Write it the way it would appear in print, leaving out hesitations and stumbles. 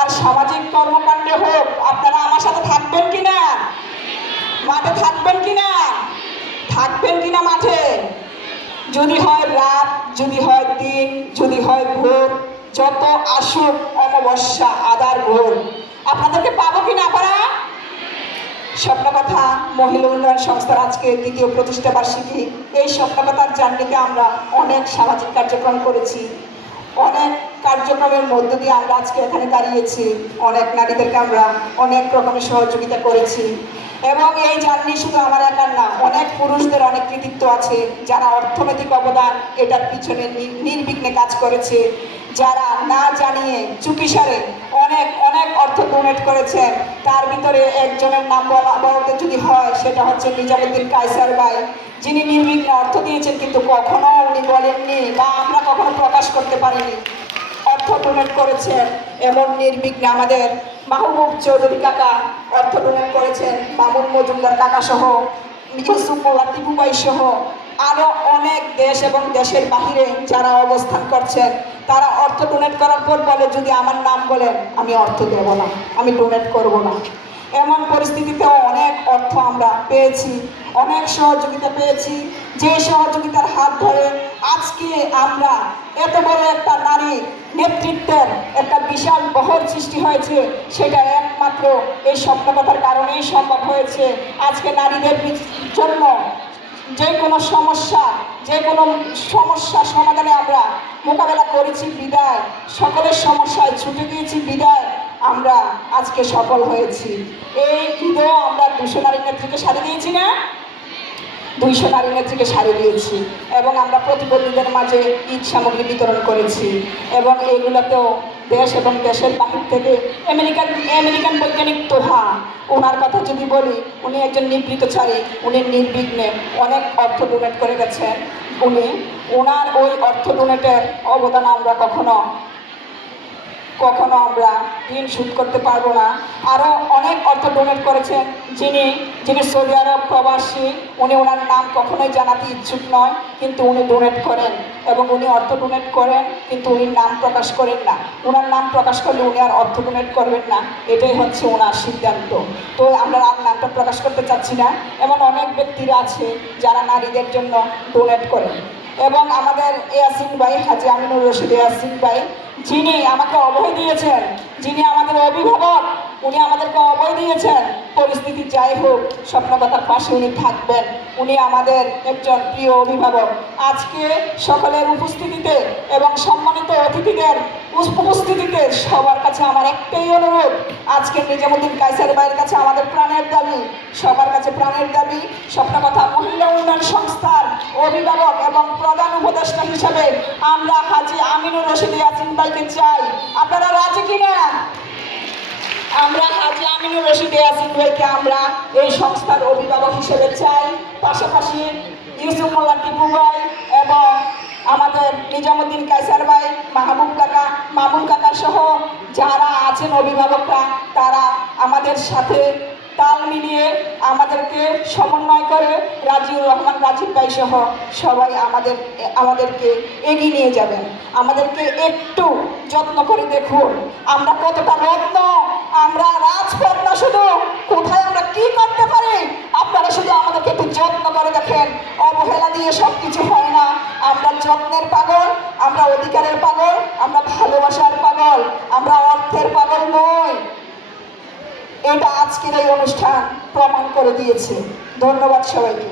আর সামাজিক কর্মকাণ্ডে হোক, আপনারা আমার সাথে থাকবেন কিনা? মাঠে থাকবেন কিনা? থাকবেন কিনা মাঠে? যদি হয় রাত, যদি হয় দিন, যদি হয় ভোর, যত আসুক অমাবস্যা আদার ভোর, আপনাদেরকে পাবো কিনা আপনারা? স্বপ্নকথা মহিলা উন্নয়ন সংস্থার আজকে দ্বিতীয় প্রতিষ্ঠা বার্ষিকী। এই স্বপ্নকথার জার্নিতে আমরা অনেক সামাজিক কার্যক্রম করেছি, অনেক কার্যক্রমের মধ্য দিয়ে আমরা আজকে এখানে দাঁড়িয়েছি। অনেক নারীদেরকে আমরা অনেক রকমের সহযোগিতা করেছি এবং এই জার্নি শুধু আমার একার না, অনেক পুরুষদের অনেক কৃতিত্ব আছে যারা অর্থনৈতিক অবদান এটার পিছনে নির্বিঘ্নে কাজ করেছে, যারা না জানিয়ে চুপিসারে অনেক অনেক অর্থ ডোনেট করেছেন। তার ভিতরে একজনের নাম বলতে যদি হয়, সেটা হচ্ছে নিজামুদ্দিন কায়সার ভাই, যিনি নির্বিঘ্নে অর্থ দিয়েছেন, কিন্তু কখনো উনি বলেননি বা আমরা কখনো প্রকাশ করতে পারিনি অর্থ ডোনেট করেছেন। এমন নির্বিঘ্নে আমাদের মাহবুব চৌধুরী কাকা অর্থ ডোনেট করেছেন, মামুন মজুমদার কাকা সহ, ইউসুফ মোল্লা টিপু ভাই সহ আরও অনেক দেশ এবং দেশের বাহিরে যারা অবস্থান করছেন, তারা অর্থ ডোনেট করার পর বলে, যদি আমার নাম বলেন আমি অর্থ দেব না, আমি ডোনেট করব না। এমন পরিস্থিতিতেও অনেক অর্থ আমরা পেয়েছি, অনেক সহযোগিতা পেয়েছি। যে সহযোগিতার হাত ধরে আজকে আমরা এত বড় একটা নারী নেতৃত্বের একটা বিশাল বহর সৃষ্টি হয়েছে, সেটা একমাত্র এই স্বপ্নকথার কারণেই সম্ভব হয়েছে। আজকে নারীদের জন্য যে কোনো সমস্যা সমাধানে আমরা মোকাবেলা করেছি বিদায়, সকলের সমস্যায় ছুটে গিয়েছি বিদায় আমরা আজকে সফল হয়েছি। এই ঈদেও আমরা 200 নারী নেত্রীকে শাড়ি দিয়েছি না? 200 নারী নেত্রীকে শাড়ি দিয়েছি এবং আমরা প্রতিবন্ধীদের মাঝে ঈদ সামগ্রী বিতরণ করেছি এবং এইগুলোতেও দেশ এবং দেশের বাহির থেকে আমেরিকান বৈজ্ঞানিক তোহা, ওনার কথা যদি বলি, উনি একজন নিবৃত্তচারী, উনি নির্বিঘ্নে অনেক অর্থ ডোনেট করে গেছেন। ওনার ওই অর্থ ডোনেটের অবদান আমরা কখনো আমরা ঋণ শোধ করতে পারবো না। আরও অনেক অর্থ ডোনেট করেছেন যিনি সৌদি আরব প্রবাসী, উনি ওনার নাম কখনোই জানাতে ইচ্ছুক নয়, কিন্তু উনি ডোনেট করেন এবং উনি অর্থ ডোনেট করেন, কিন্তু উনি নাম প্রকাশ করেন না। ওনার নাম প্রকাশ করলে উনি আর অর্থ ডোনেট করবেন না, এটাই হচ্ছে ওনার সিদ্ধান্ত। তো আমরা আর নামটা প্রকাশ করতে চাচ্ছি না। এমন অনেক ব্যক্তিরা আছে যারা নারীদের জন্য ডোনেট করেন এবং আমাদের ইয়াসিন ভাই, হাজি আমিনুর রশিদ ইয়াসিন ভাই, যিনি আমাকে অভয় দিয়েছেন, যিনি আমাদের অভিভাবক, উনি আমাদেরকে অভয় দিয়েছেন। পরিস্থিতি যাই হোক, স্বপ্নকথার পাশে উনি থাকবেন। উনি আমাদের একজন প্রিয় অভিভাবক। আজকে সকলের উপস্থিতিতে এবং সম্মানিত অতিথিদের উপস্থিতিতে সবার কাছে আমার একটাই অনুরোধ, আজকে নিজামুদ্দিন কায়সার ভাইয়ের কাছে আমাদের প্রাণের দাবি, সবার কাছে প্রাণের দাবি, স্বপ্নকথা মহিলা উন্নয়ন সংস্থার অভিভাবক এবং প্রধান উপদেষ্টা হিসাবে আমরা হাজি আমিনুর রশিদ ইয়াসিন ভাইকে চাই। আপনারা রাজি কিনা? আমরা হাজি আমিনুর রশিদ ইয়াসিন ভাইকে আমরা এই সংস্থার অভিভাবক হিসেবে চাই। পাশাপাশি ইউসুফ মোল্লা টিপু ভাই এবং আমাদের নিজামুদ্দিন কায়সার ভাই, মাহবুব কাকা, মামুন কাকা সহ যারা আছেন অভিভাবকরা, তারা আমাদের সাথে তাল মিলিয়ে আমাদেরকে সমন্বয় করে রাজিউর রহমান রাজীব ভাই সহ সবাই আমাদেরকে এগিয়ে নিয়ে যাবেন। আমাদেরকে একটু যত্ন করে দেখুন আমরা কতটা রত্ন, আমরা রাজপথ না, শুধু কোথায় আমরা কি করতে পারি, আপনারা শুধু আমাদেরকে একটু যত্ন করে দেখেন। অবহেলা দিয়ে সব কিছু হয় না। আমরা যত্নের পাগল, আমরা অধিকারের পাগল, আমরা ভালোবাসার পাগল, আমরা অর্থের পাগল নই। এটা আজকের এই অনুষ্ঠান প্রমাণ করে দিয়েছে। ধন্যবাদ সবাইকে।